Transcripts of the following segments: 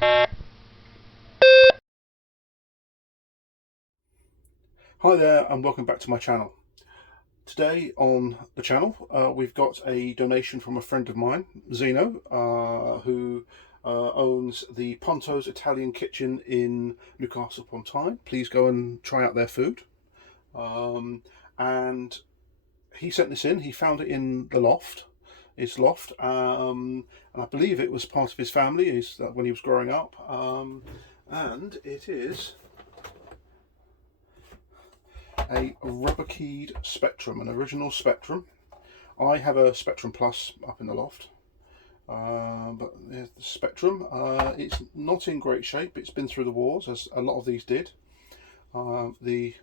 Hi there and welcome back to my channel. Today on the channel we've got a donation from a friend of mine, Zeno, who owns the Punto's Italian Kitchen in Newcastle upon Tyne. Please go and try out their food. And he sent this in. He found it in the loft, his loft, and I believe it was part of his family when he was growing up. And it is a rubber keyed Spectrum, an original Spectrum. I have a Spectrum Plus up in the loft, but there's the Spectrum. It's not in great shape. It's been through the wars, as a lot of these did. The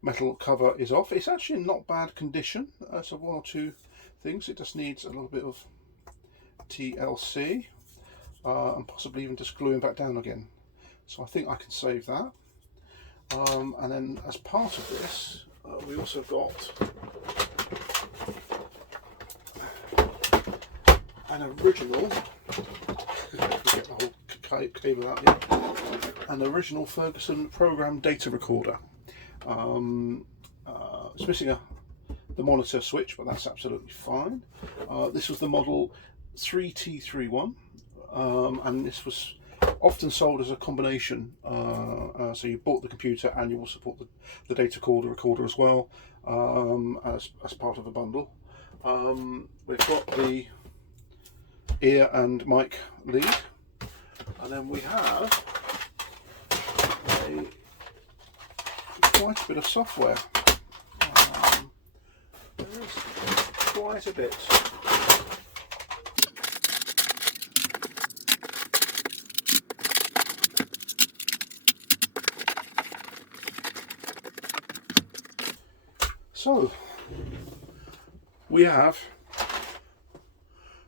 metal cover is off. It's actually in not bad condition. So one or two things. It just needs a little bit of TLC and possibly even just gluing back down again. So I think I can save that. And then as part of this, we also got an original, get the whole cable out here, an original Ferguson program data recorder. It's missing the monitor switch, but that's absolutely fine. This was the model 3T31, and this was often sold as a combination, so you bought the computer and you also bought the data recorder as well, as part of a bundle. We've got the ear and mic lead, and then we have quite a bit of software. There is quite a bit. So we have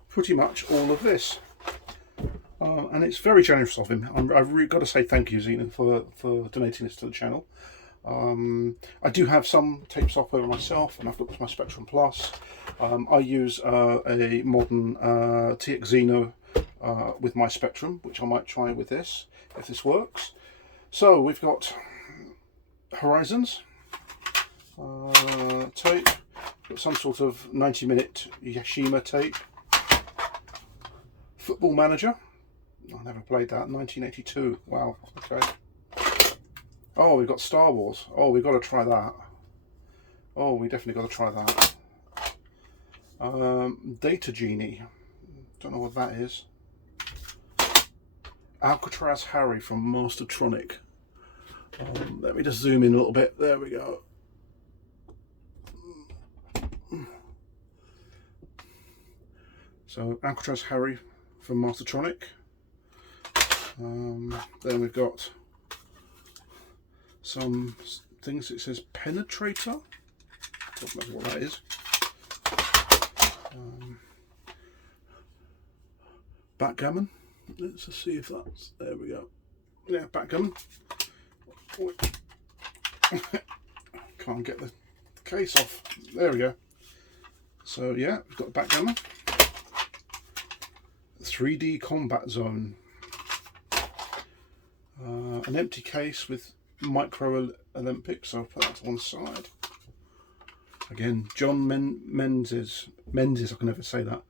pretty much all of this, and it's very generous of him. I've really got to say thank you, Zeno, for donating this to the channel. I do have some tape software myself, and I've looked at my Spectrum Plus. I use a modern TX Zeno with my Spectrum, which I might try with this if this works. So we've got Horizons. Tape, got some sort of 90-minute Yashima tape. Football Manager, I never played that. 1982. Wow. Okay. Oh, we've got Star Wars. Oh, we've got to try that. Oh, we definitely got to try that. Data Genie, don't know what that is. Alcatraz Harry from Mastertronic. Let me just zoom in a little bit. There we go. So Alcatraz Harry from Mastertronic. Then we've got some things. It says Penetrator. Don't know what that is. Backgammon. Let's just see if that's. There we go. Yeah, backgammon. Can't get the case off. There we go. So yeah, we've got backgammon. 3D Combat Zone. An empty case with Micro Olympics, so I'll put that to one side. Again, John Menzies, I can never say that.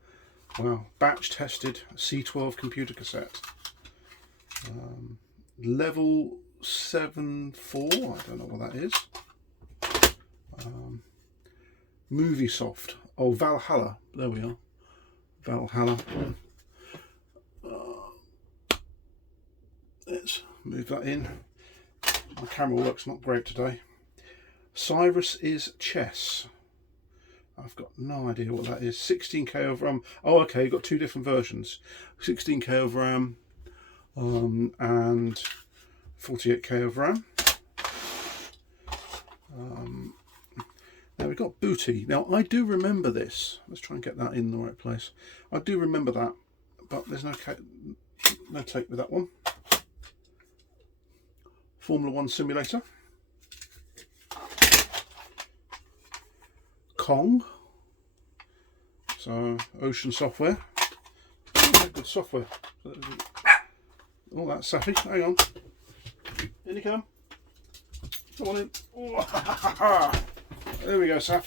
Wow, batch tested C12 computer cassette. Level 7.4, I don't know what that is. Movie Soft. Oh, Valhalla, there we are. Valhalla. Let's move that in. My camera work's not great today. Cyrus is Chess. I've got no idea what that is. 16k of RAM. Oh, okay, got two different versions. 16k of RAM and 48k of RAM. Now we've got Booty. Now I do remember this. Let's try and get that in the right place. I do remember that, but there's no tape with that one. Formula 1 simulator. Kong. So Ocean Software. Oh, good software. Oh, that's Safi. Hang on. In you come. Come on in. Oh, there we go, Saf.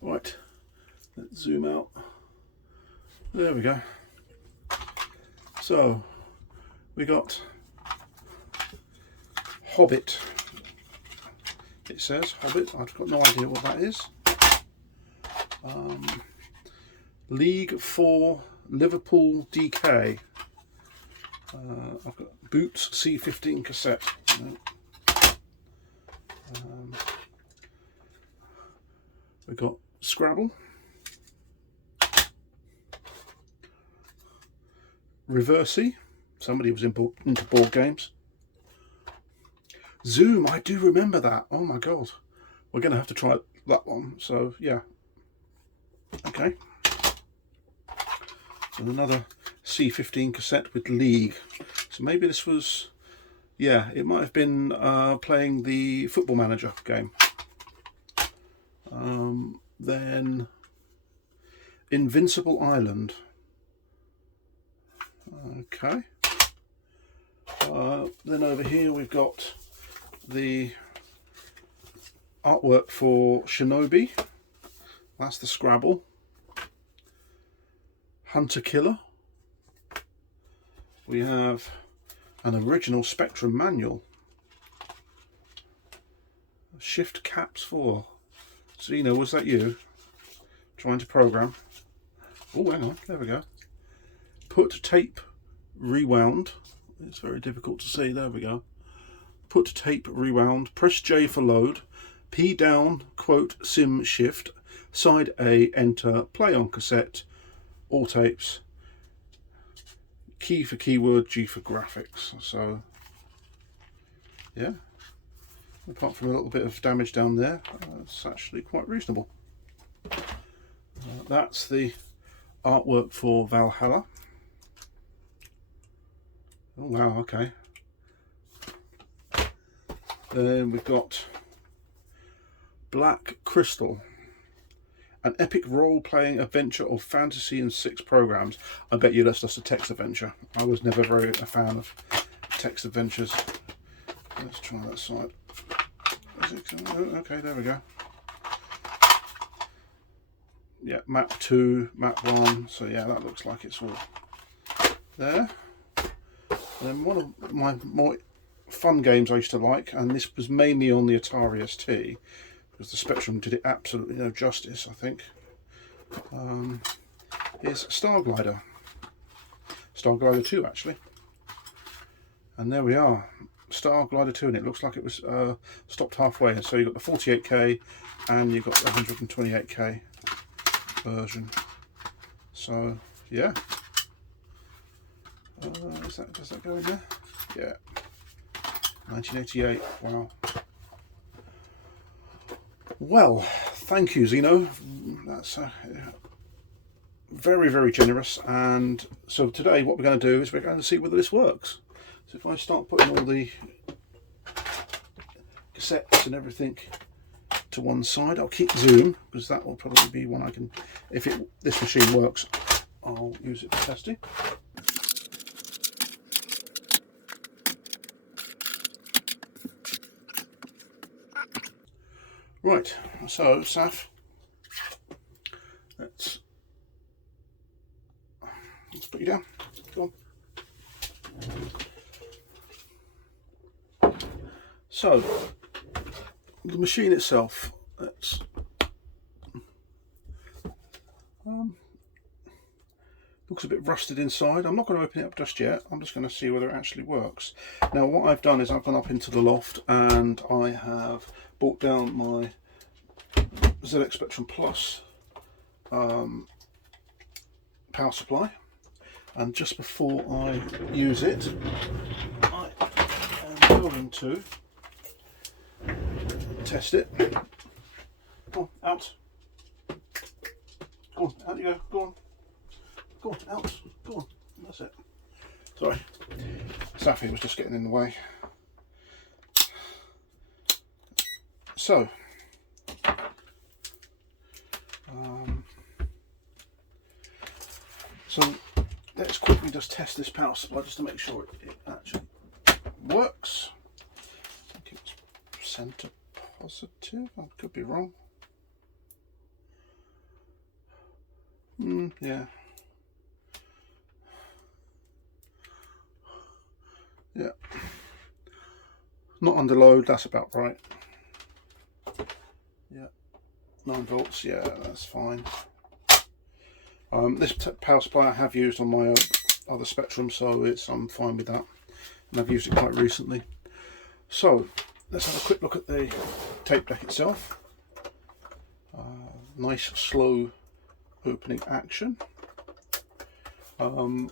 Right. Let's zoom out. There we go. So, we got Hobbit. It says Hobbit. I've got no idea what that is. League for Liverpool DK. I've got Boots C15 cassette. We've got Scrabble. Reversey. Somebody was into board games. Zoom, I do remember that. Oh my god. We're going to have to try that one. So, yeah. Okay. And another C15 cassette with League. So maybe this was, yeah, it might have been playing the Football Manager game. Then Invincible Island. Okay. Then over here we've got the artwork for Shinobi. That's the Scrabble. Hunter Killer. We have an original Spectrum manual. Shift Caps 4. Zeno, was that you? Trying to program. Oh, hang on, there we go. Put tape rewound. It's very difficult to see, there we go. Put tape rewound. Press J for load. P down, quote, sim shift. Side A, enter, play on cassette. All tapes. Key for keyword, G for graphics. So, yeah. Apart from a little bit of damage down there, it's actually quite reasonable. That's the artwork for Valhalla. Oh wow, okay. Then we've got Black Crystal, an epic role-playing adventure of fantasy and 6 programs. I bet you that's just a text adventure. I was never very a fan of text adventures. Let's try that side. Okay, there we go. Yeah, map 2, map 1. So yeah, that looks like it's all there. And then one of my more fun games I used to like, and this was mainly on the Atari ST, because the Spectrum did it absolutely no justice, I think, is Star Glider. Star Glider 2, actually. And there we are. Star Glider 2, and it looks like it was stopped halfway. And so you've got the 48K and you've got the 128K version. So, yeah. Does that go in there? Yeah. 1988. Wow. Well, thank you, Zeno. That's very, very generous. And so today what we're going to do is we're going to see whether this works. So if I start putting all the cassettes and everything to one side, I'll keep Zoom because that will probably be one I can, if this machine works, I'll use it for testing. Right, so Saf, let's put you down. Go on. So, the machine itself, let's looks a bit rusted inside. I'm not going to open it up just yet. I'm just going to see whether it actually works. Now, what I've done is I've gone up into the loft and I have brought down my ZX Spectrum Plus power supply, and just before I use it, I am going to test it. Go on, out. Go on, out you go. Go on. Go on, out. Go on. That's it. Sorry. Safi was just getting in the way. So, let's quickly just test this power supply just to make sure it actually works. I think it's centre positive. I could be wrong. Yeah. Yeah. Not under load, that's about right. Yeah. 9 volts, yeah, that's fine. This power supply I have used on my other Spectrum, so I'm fine with that. And I've used it quite recently. So, let's have a quick look at the tape deck itself. Nice slow opening action. On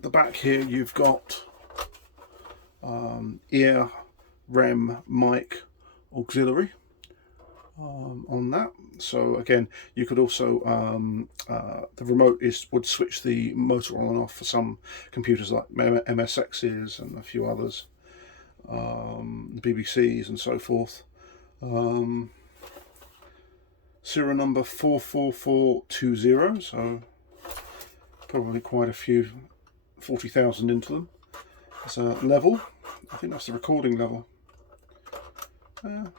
the back here you've got ear, REM, mic, auxiliary on that. So again, you could also the remote would switch the motor on and off for some computers like MSXs and a few others, BBCs and so forth. Serial number 44420, so probably quite a few, 40,000 into them. There's a level, I think that's the recording level. It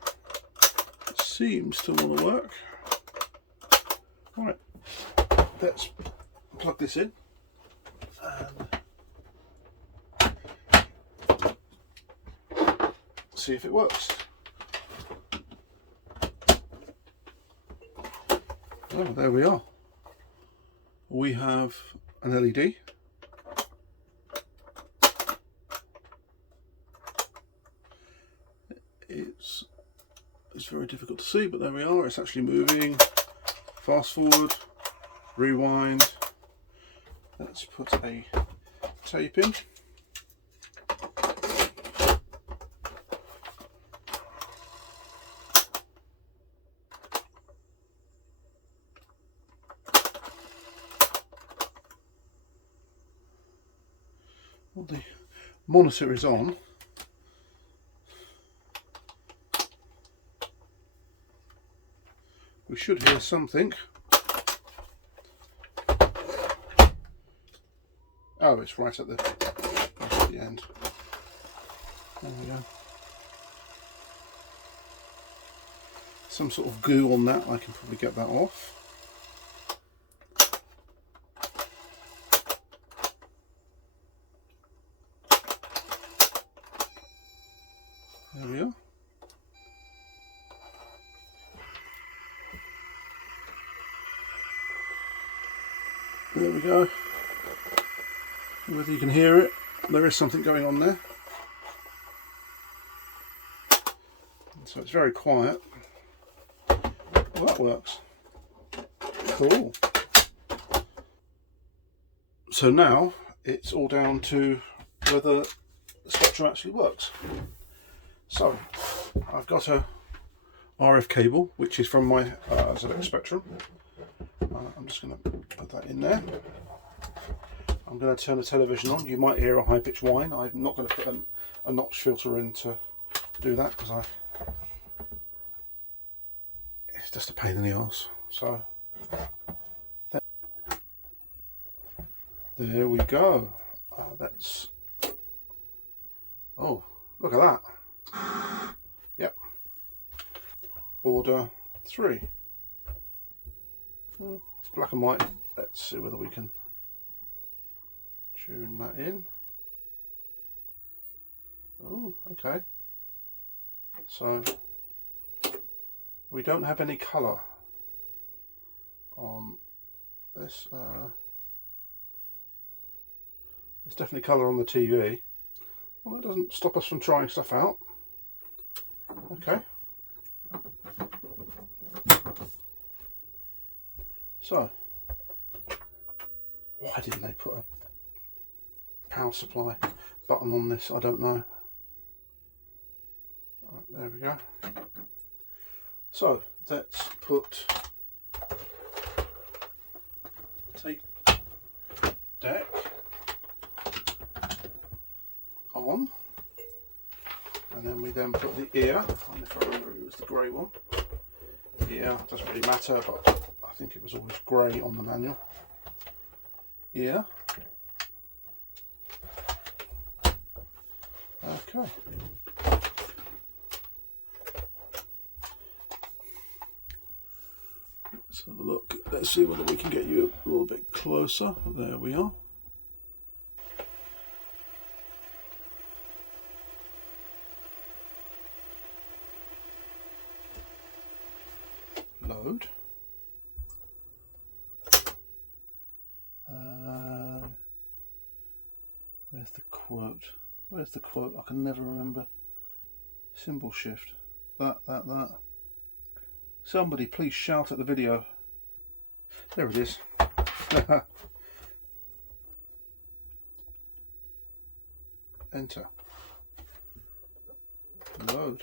seems to want to work. Right, let's plug this in and see if it works. Oh, there we are. We have an LED. It's very difficult to see, but there we are. It's actually moving. Fast forward, rewind. Let's put a tape in. Well, the monitor is on. We should hear something. Oh, it's right at the end. There we go. Some sort of goo on that. I can probably get that off. There we are. There we go. Whether you can hear it, there is something going on there. So it's very quiet. Well, that works. Cool. So now it's all down to whether the Spectrum actually works. So I've got a RF cable, which is from my ZX Spectrum. I'm just going to put that in there. I'm going to turn the television on. You might hear a high-pitched whine. I'm not going to put a notch filter in to do that because it's just a pain in the arse. So there we go. Oh, look at that. Yep. Order 3. It's black and white. Let's see whether we can tune that in. Oh, okay. So we don't have any colour on this. There's definitely colour on the TV. Well, that doesn't stop us from trying stuff out. Okay. So, why didn't they put a power supply button on this? I don't know. Right, there we go. So, let's put tape deck on, and then we put the ear, and if I remember it was the grey one. Ear, doesn't really matter, but I think it was always grey on the manual. Ear, Okay. Let's have a look. Let's see whether we can get you a little bit closer. There we are. Load. Where's the quote? Where's the quote? I can never remember. Symbol shift. That. Somebody please shout at the video. There it is. Enter. Load.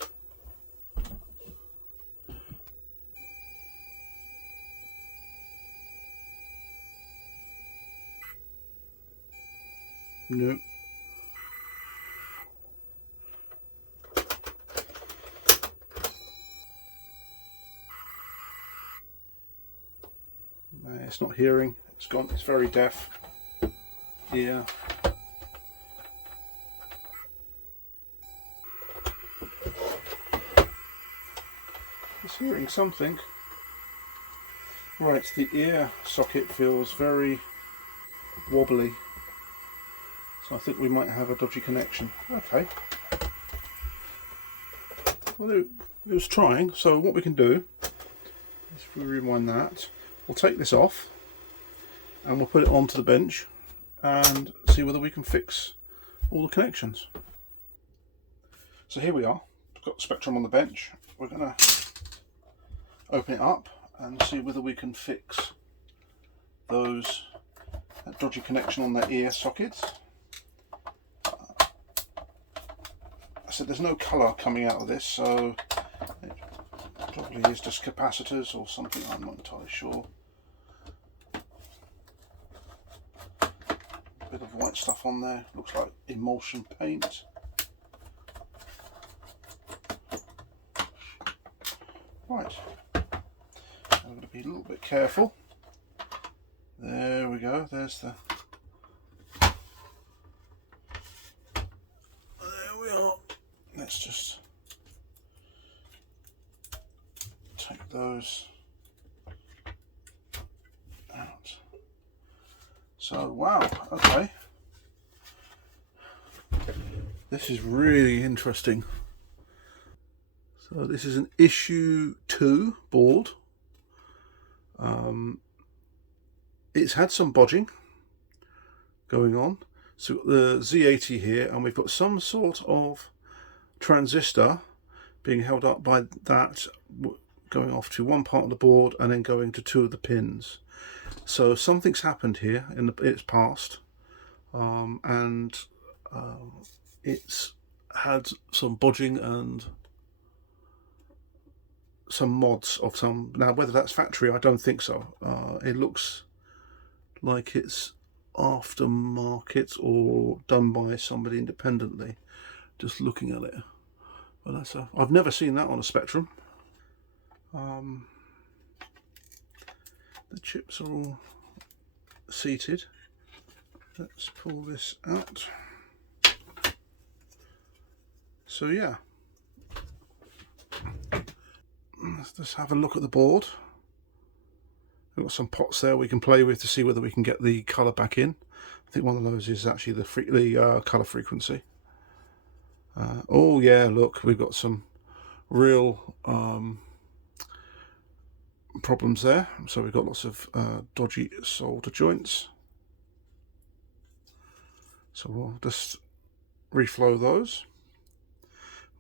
No. It's not hearing. It's gone. It's very deaf. Yeah. It's hearing something. Right, the ear socket feels very wobbly. So I think we might have a dodgy connection. Okay. Well, it was trying. So what we can do is, if we rewind that, we'll take this off and we'll put it onto the bench and see whether we can fix all the connections. So here we are. We've got the Spectrum on the bench. We're going to open it up and see whether we can fix that dodgy connection on the ear sockets. I said there's no colour coming out of this, so it probably is just capacitors or something. I'm not entirely sure. Bit of white stuff on there. Looks like emulsion paint. Right. I'm going to be a little bit careful. There we go. There's the. There we are. Let's just take those out. So, wow, okay. This is really interesting. So this is an issue 2 board. It's had some bodging going on. So we've got the Z80 here, and we've got some sort of transistor being held up by that, going off to one part of the board and then going to 2 of the pins. So something's happened here in its past, and it's had some bodging and some mods of some. Now whether that's factory, I don't think so. It looks like it's aftermarket or done by somebody independently, just looking at it. But that's I've never seen that on a Spectrum. The chips are all seated. Let's pull this out. So yeah, let's just have a look at the board. We've got some pots there we can play with to see whether we can get the colour back in. I think one of those is actually the colour frequency. Oh yeah, look, we've got some real problems there. So we've got lots of dodgy solder joints. So we'll just reflow those.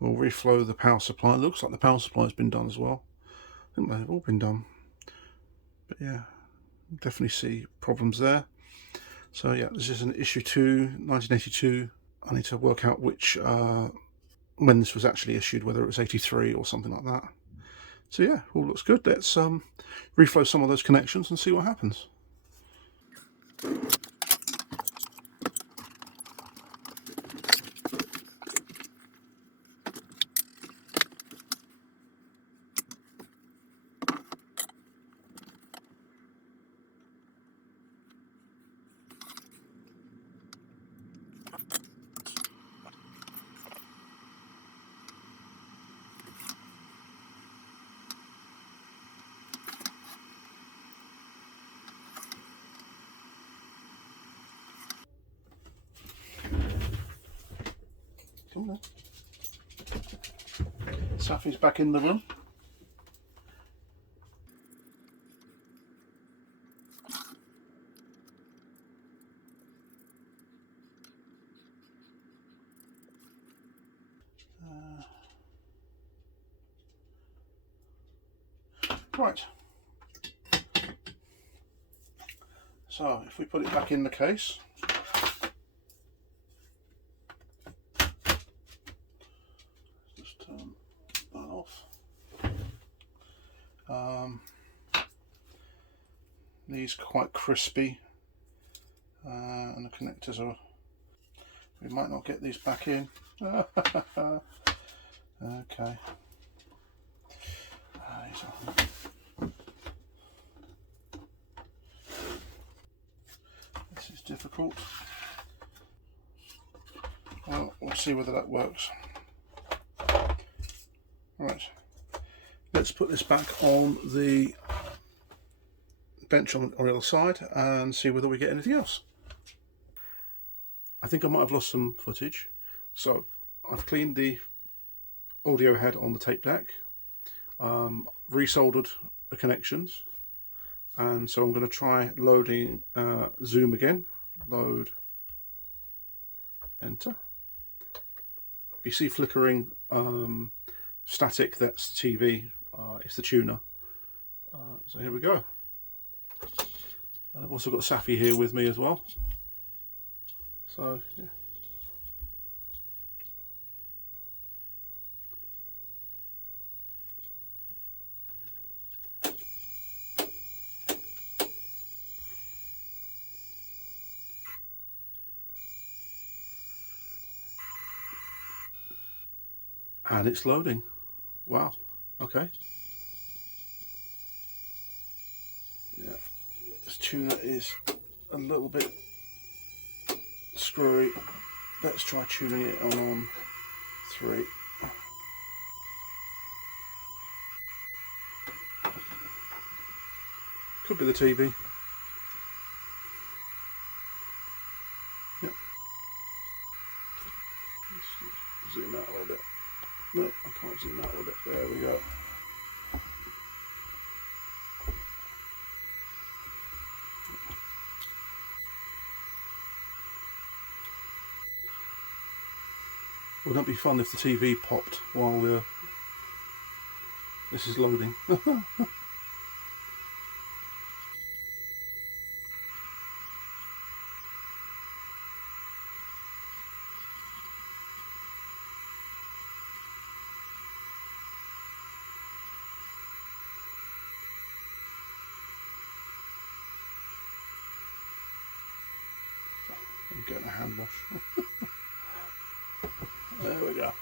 We'll reflow the power supply. It looks like the power supply has been done as well. I think they've all been done. But yeah, definitely see problems there. So yeah, this is an issue 2, 1982. I need to work out which when this was actually issued, whether it was 83 or something like that. So yeah, all looks good. Let's reflow some of those connections and see what happens. on then. Safi's back in the room. Right. So if we put it back in the case, just turn that off. These are quite crispy, and the connectors are. We might not get these back in. Okay. This is difficult. Well, we'll see whether that works. Right. Let's put this back on the bench on the other side and see whether we get anything else. I think I might have lost some footage. So I've cleaned the audio head on the tape deck, resoldered the connections, and so I'm going to try loading Zoom again. Load, enter. If you see flickering static, that's the TV, it's the tuner. So here we go. And I've also got Safi here with me as well. So yeah. And it's loading. Wow. Okay. Yeah. This tuner is a little bit screwy. Let's try tuning it on 3. Could be the TV. Yep. Let's zoom out a little bit. No, I can't zoom out a little bit. There we go. Wouldn't that be fun if the TV popped while this is loading? I'm getting a hand wash. There we go.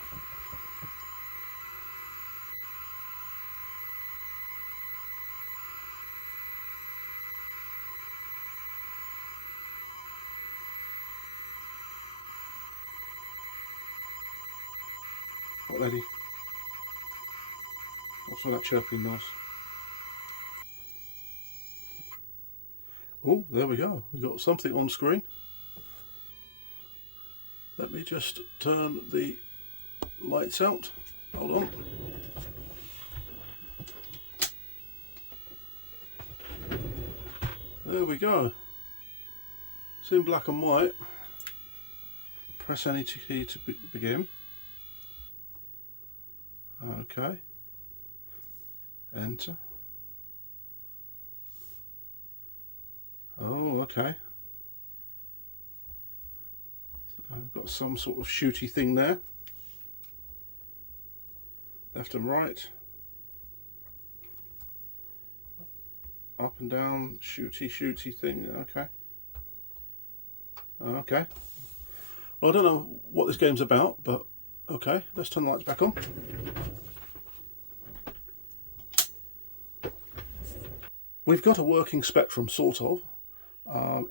What lady? What's all that chirping noise? Oh, there we go. We've got something on screen. Let me just turn the lights out. Hold on. There we go. It's in black and white. Press any key to begin. Okay. Enter. Oh, okay. I've got some sort of shooty thing there. Left and right. Up and down, shooty thing. Okay. Okay. Well, I don't know what this game's about, but okay. Let's turn the lights back on. We've got a working Spectrum, sort of.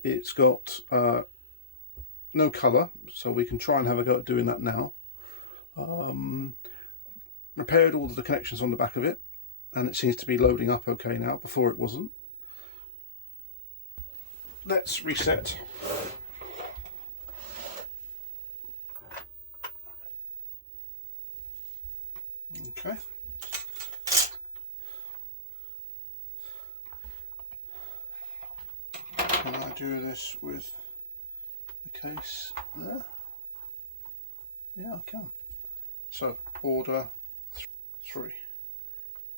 It's got no colour, so we can try and have a go at doing that now. Repaired all of the connections on the back of it, and it seems to be loading up okay now. Before it wasn't. Let's reset. Okay. Can I do this with the case there? Yeah, I can. So order 3,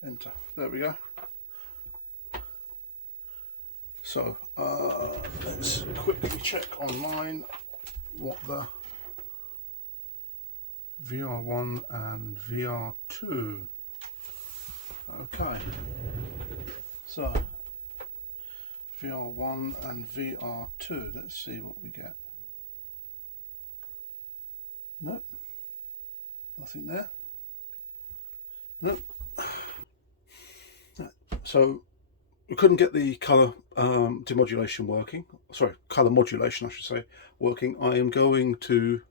enter. There we go. So let's quickly check online what the VR1 and VR2. Okay, so VR1 and VR2. Let's see what we get. Nope, nothing there. Nope. So we couldn't get the colour demodulation working. Sorry, colour modulation, I should say, working. I am going to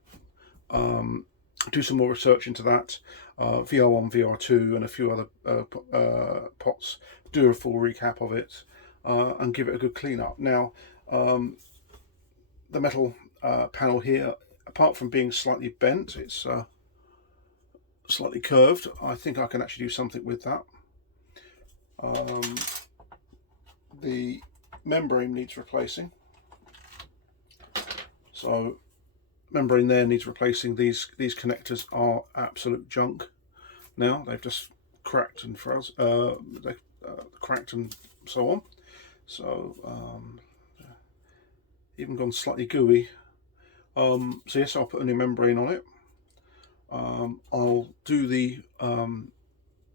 do some more research into that. VR1, VR2, and a few other pots. Do a full recap of it and give it a good clean up. Now, the metal panel here, apart from being slightly bent, it's slightly curved. I think I can actually do something with that. The membrane needs replacing, so membrane there needs replacing. These connectors are absolute junk now. They've just cracked and they've cracked and so on. So even gone slightly gooey. So yes, I'll put a new membrane on it. I'll do the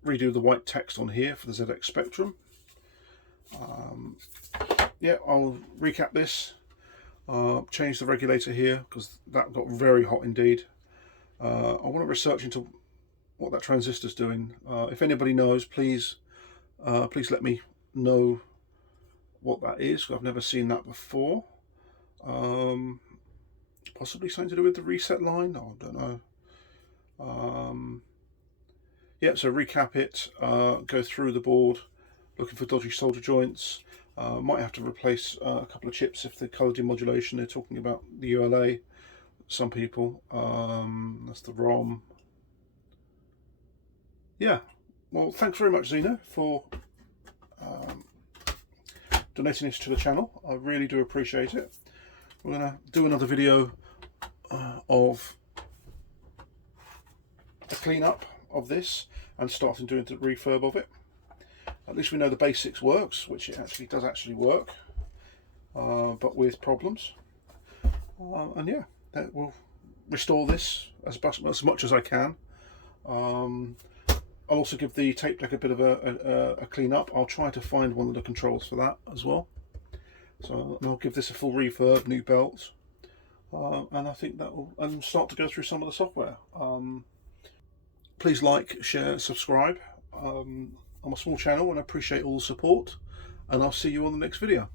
redo the white text on here for the ZX Spectrum. Yeah, I'll recap this, change the regulator here because that got very hot indeed. I want to research into what that transistor's doing. If anybody knows, please let me know what that is. I've never seen that before. Possibly something to do with the reset line. I don't know. Yeah, so recap it, go through the board, looking for dodgy solder joints. Might have to replace a couple of chips if the colour demodulation, they're talking about the ULA, some people. That's the ROM. Yeah, well, thanks very much, Zeno, for donating this to the channel. I really do appreciate it. We're going to do another video of a clean-up of this and starting doing the refurb of it. At least we know the basics works, which it actually does work, but with problems. And yeah, that will restore this as much as I can. I'll also give the tape deck a bit of a clean up. I'll try to find one of the controls for that as well. So I'll give this a full refurb, new belts, and I think that will start to go through some of the software. Please like, share, subscribe. I'm a small channel and I appreciate all the support, and I'll see you on the next video.